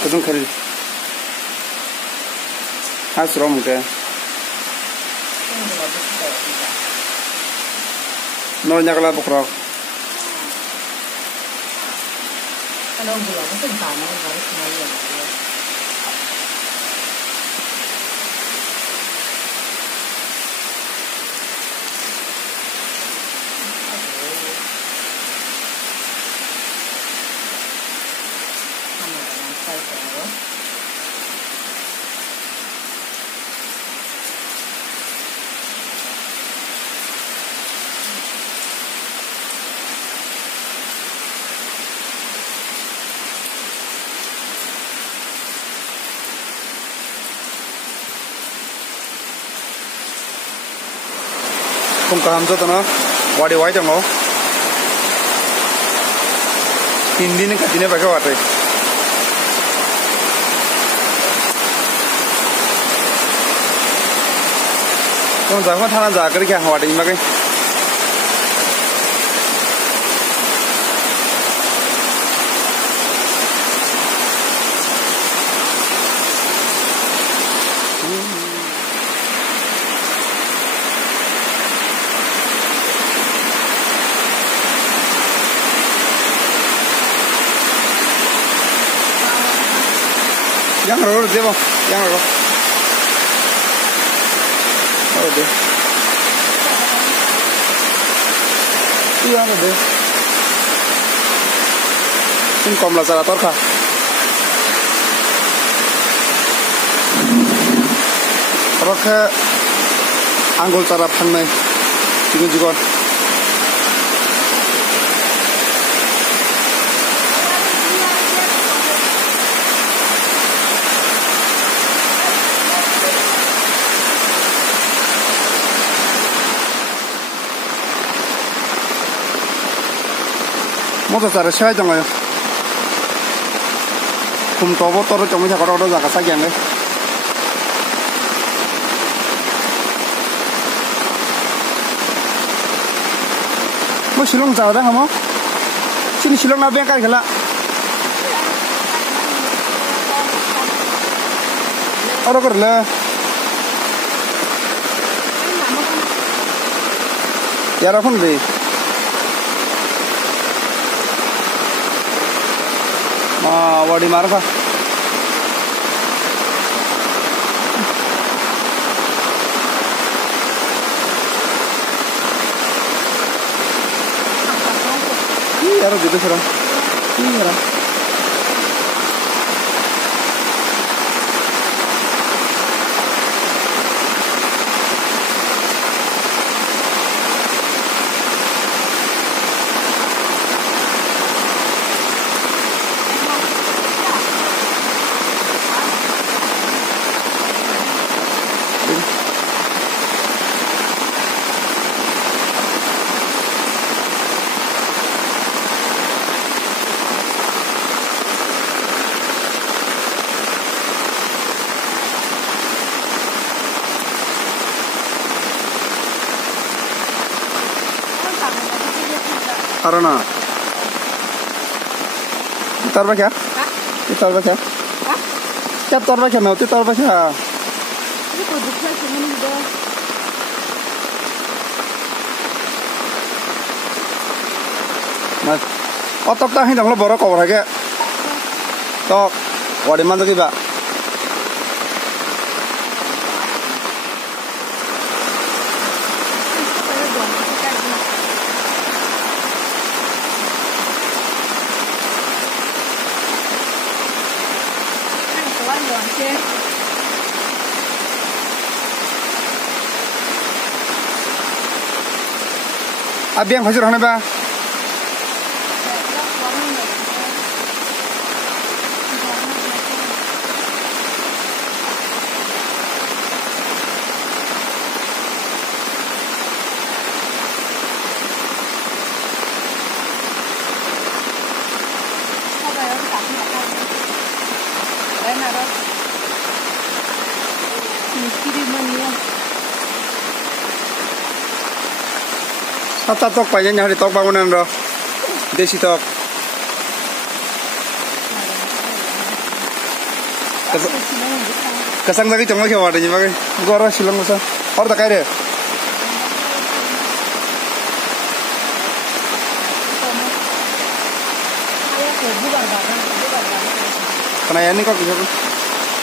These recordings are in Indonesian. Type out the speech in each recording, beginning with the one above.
Kudung kari. Asro mungkin. Nornya kalau bukrok. Kalau gula mungkin tanah harus semuanya. Kung kaham sa tanah, wadi wadi jango. Hindi ni katine pakai wadi. Kung jangan tanah jaga kerja wadi ini pakai. Yang roro deh bang, yang roro. Oh deh. Yang roro deh. Singkom lah salah torka. Roke anggul cara panai, juga. Motor cara siapa jangan ya? Kumtobo toro cuma cakar orang jaga saja nggak? Mau Shillong jauh dah kamu? Sini Shillong nabi kan kala? Orang kerja. Ya rakun deh. Wadi marah. Iya, harus gitu serang. Iya. Karena tarba क्या? tarba क्या? क्या tarba क्या मैं उतनी tarba क्या? ये तो दुखा चुनने दे। मैं और तब तक ही जंगल बड़ा कवर है क्या? तो वाड़ी मांझ की बा Abi yang hasil mana ba? Tata tok pakai nyari tok bangunan ro. Desi tok. Kasang lagi cuma kau ada ni bagai. Gua orang Shillong masa. Or tak kaya. Kena yang ni kau kisah tu.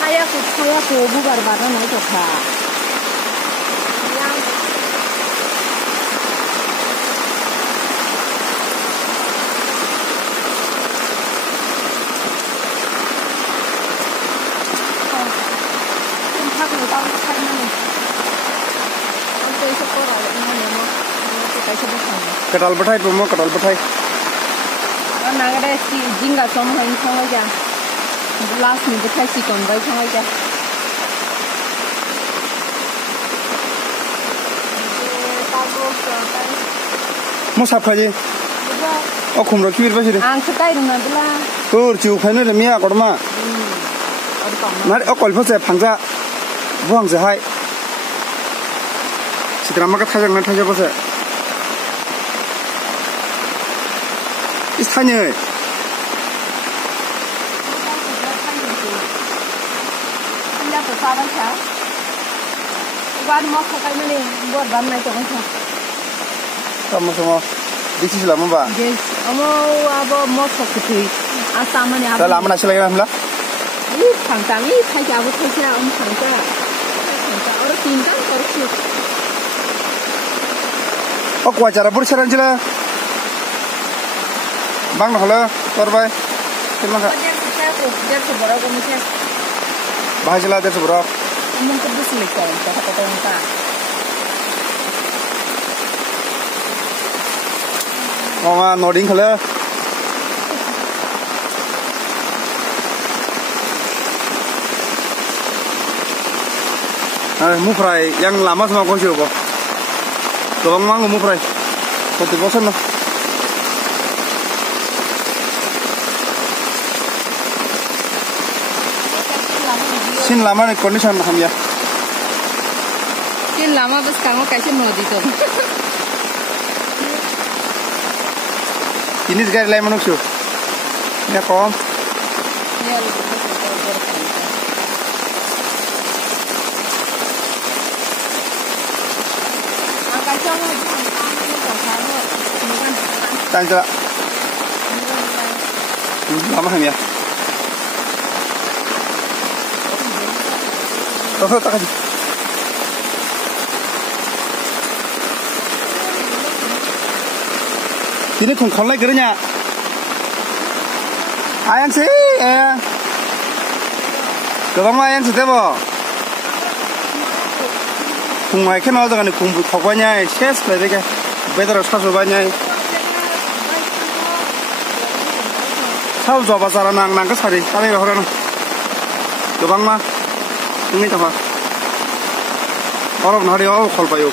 Saya bubar badan naik tu kah? Ketal betai tu mau ketal betai. Naga dah si jingga sama hari sama aja. Last ni betai si konbai sama aja. Mau siapa je? Oh kumro kibir pasti deh. Ang sekai dengan bela. Tur ciu final ni ya korma. Nari oh kolpo saya pangsa, buang sehai. Sekarang makan thajak nanti thajak apa saya? Istanya. Anda bersabar sah. Ibarat mau sekai mana buat ban naik tu kan? Sama-sama. Diksi selama ba? Yes. Amo abo mau sekai. Asam ni abo. Dah lama nasi lagi lah. Ini pangsa ni thajak abo thajak pangsa. Orang tinggal orang siap. Oh kuah cara berseran je lah. Bang nak lah, korban. Terima kasih. Dia seberapa macam? Bahasa lah dia seberapa. Mungkin tu sulit kan, kata orang tak. Oh ma, nodding kalau. Mu fry yang lama sama kau siapa? Tolong mang mu fry. Kau tu bosan lah. Sin lama ni condition ham ya. Sin lama bas kamu कैसे नोदी तो. Ini segala lain manusia. Ya kom. Ya. Angkat cuma Tanya. Lama ham ya. Tahu tak aja. Ini kong kong lagi kerja. Ayam sih, Kalau ayam sih apa? Kong mai kenal dengan kong pokoknya, ses lagi ke. Betul rasa sobanya. Tahu coba cara nang kesari, tapi orang Gabang mah. Ini apa? Orang hari awal kol payu.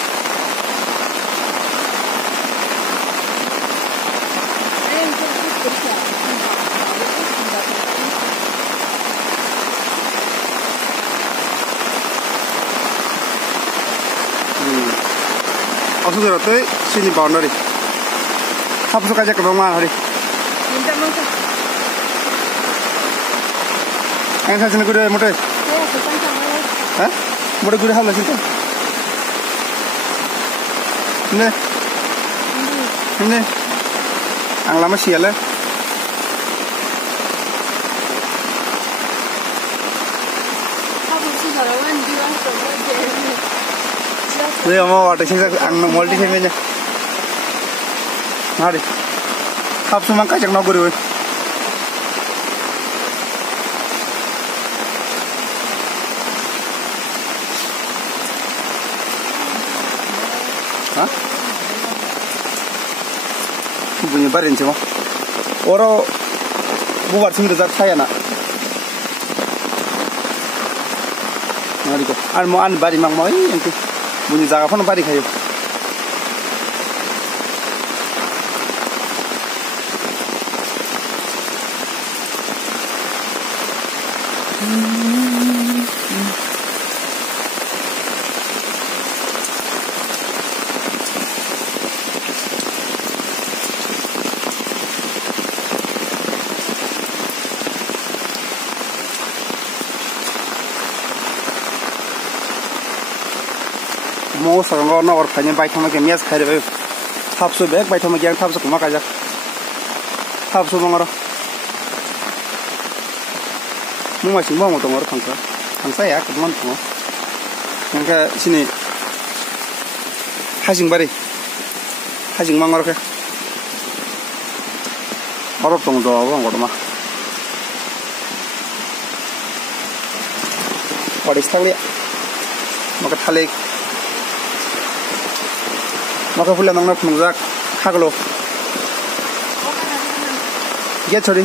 Aku sudah tu sini boundary. Apa suka aja ke bawah hari? minta masa. Yang saya sini kuda motor. Hah? Motor kuda hal sini. Ini. Ang lama siapa? Ini mau ada sih ang multi sih ni. Hari. Apa semua kacang nak guru? Hah? Punya barin cuma. Orang buat semua dah saya nak. Hari tu. An mau an bari mang mau ini tu. Punya jaga pun bari kayu. mau sarang no or phanye bai thama ke mes khaire be thapsu bek bai thama gyang thapsu kuma kaja thapsu mangaro muma sing mo tongor thangsa ya kudman tong nangka sini hajing bari hajing mangaro ke orop tong do abo ngor ma Padis thanglia maka thalik maka pula nangna phungjak khaglo ge chori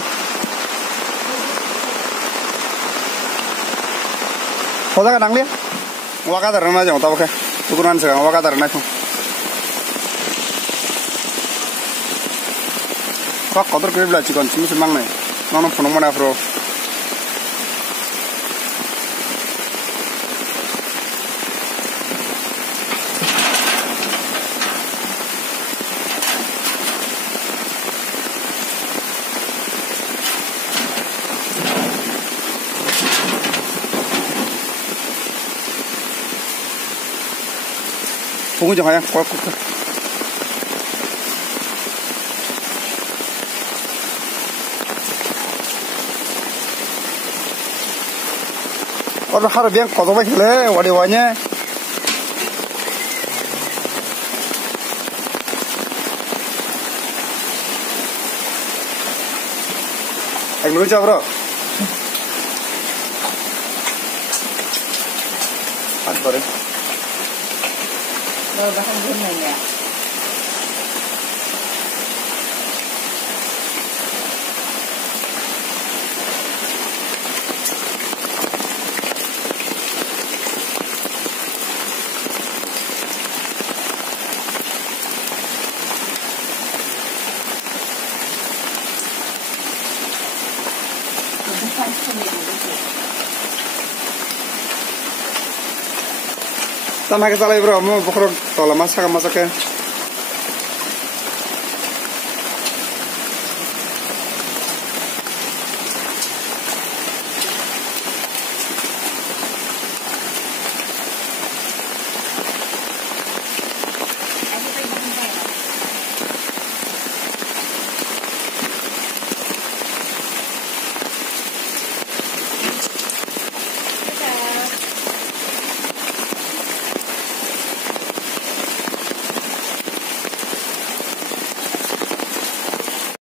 khoda ka nanglia waka dar na jang tabake tukuran sa waka dar na khu ka qadar kre bla chikon chimi se mangne nono phunong mana fro Pungu jangan ya, kuat. Orang harus biang kau tu baik le, wadiwanya. Aku lucu bro. Apa bro? Rồi bà không tin này nè. Sama kita lagi bro, mau bukur tola masak.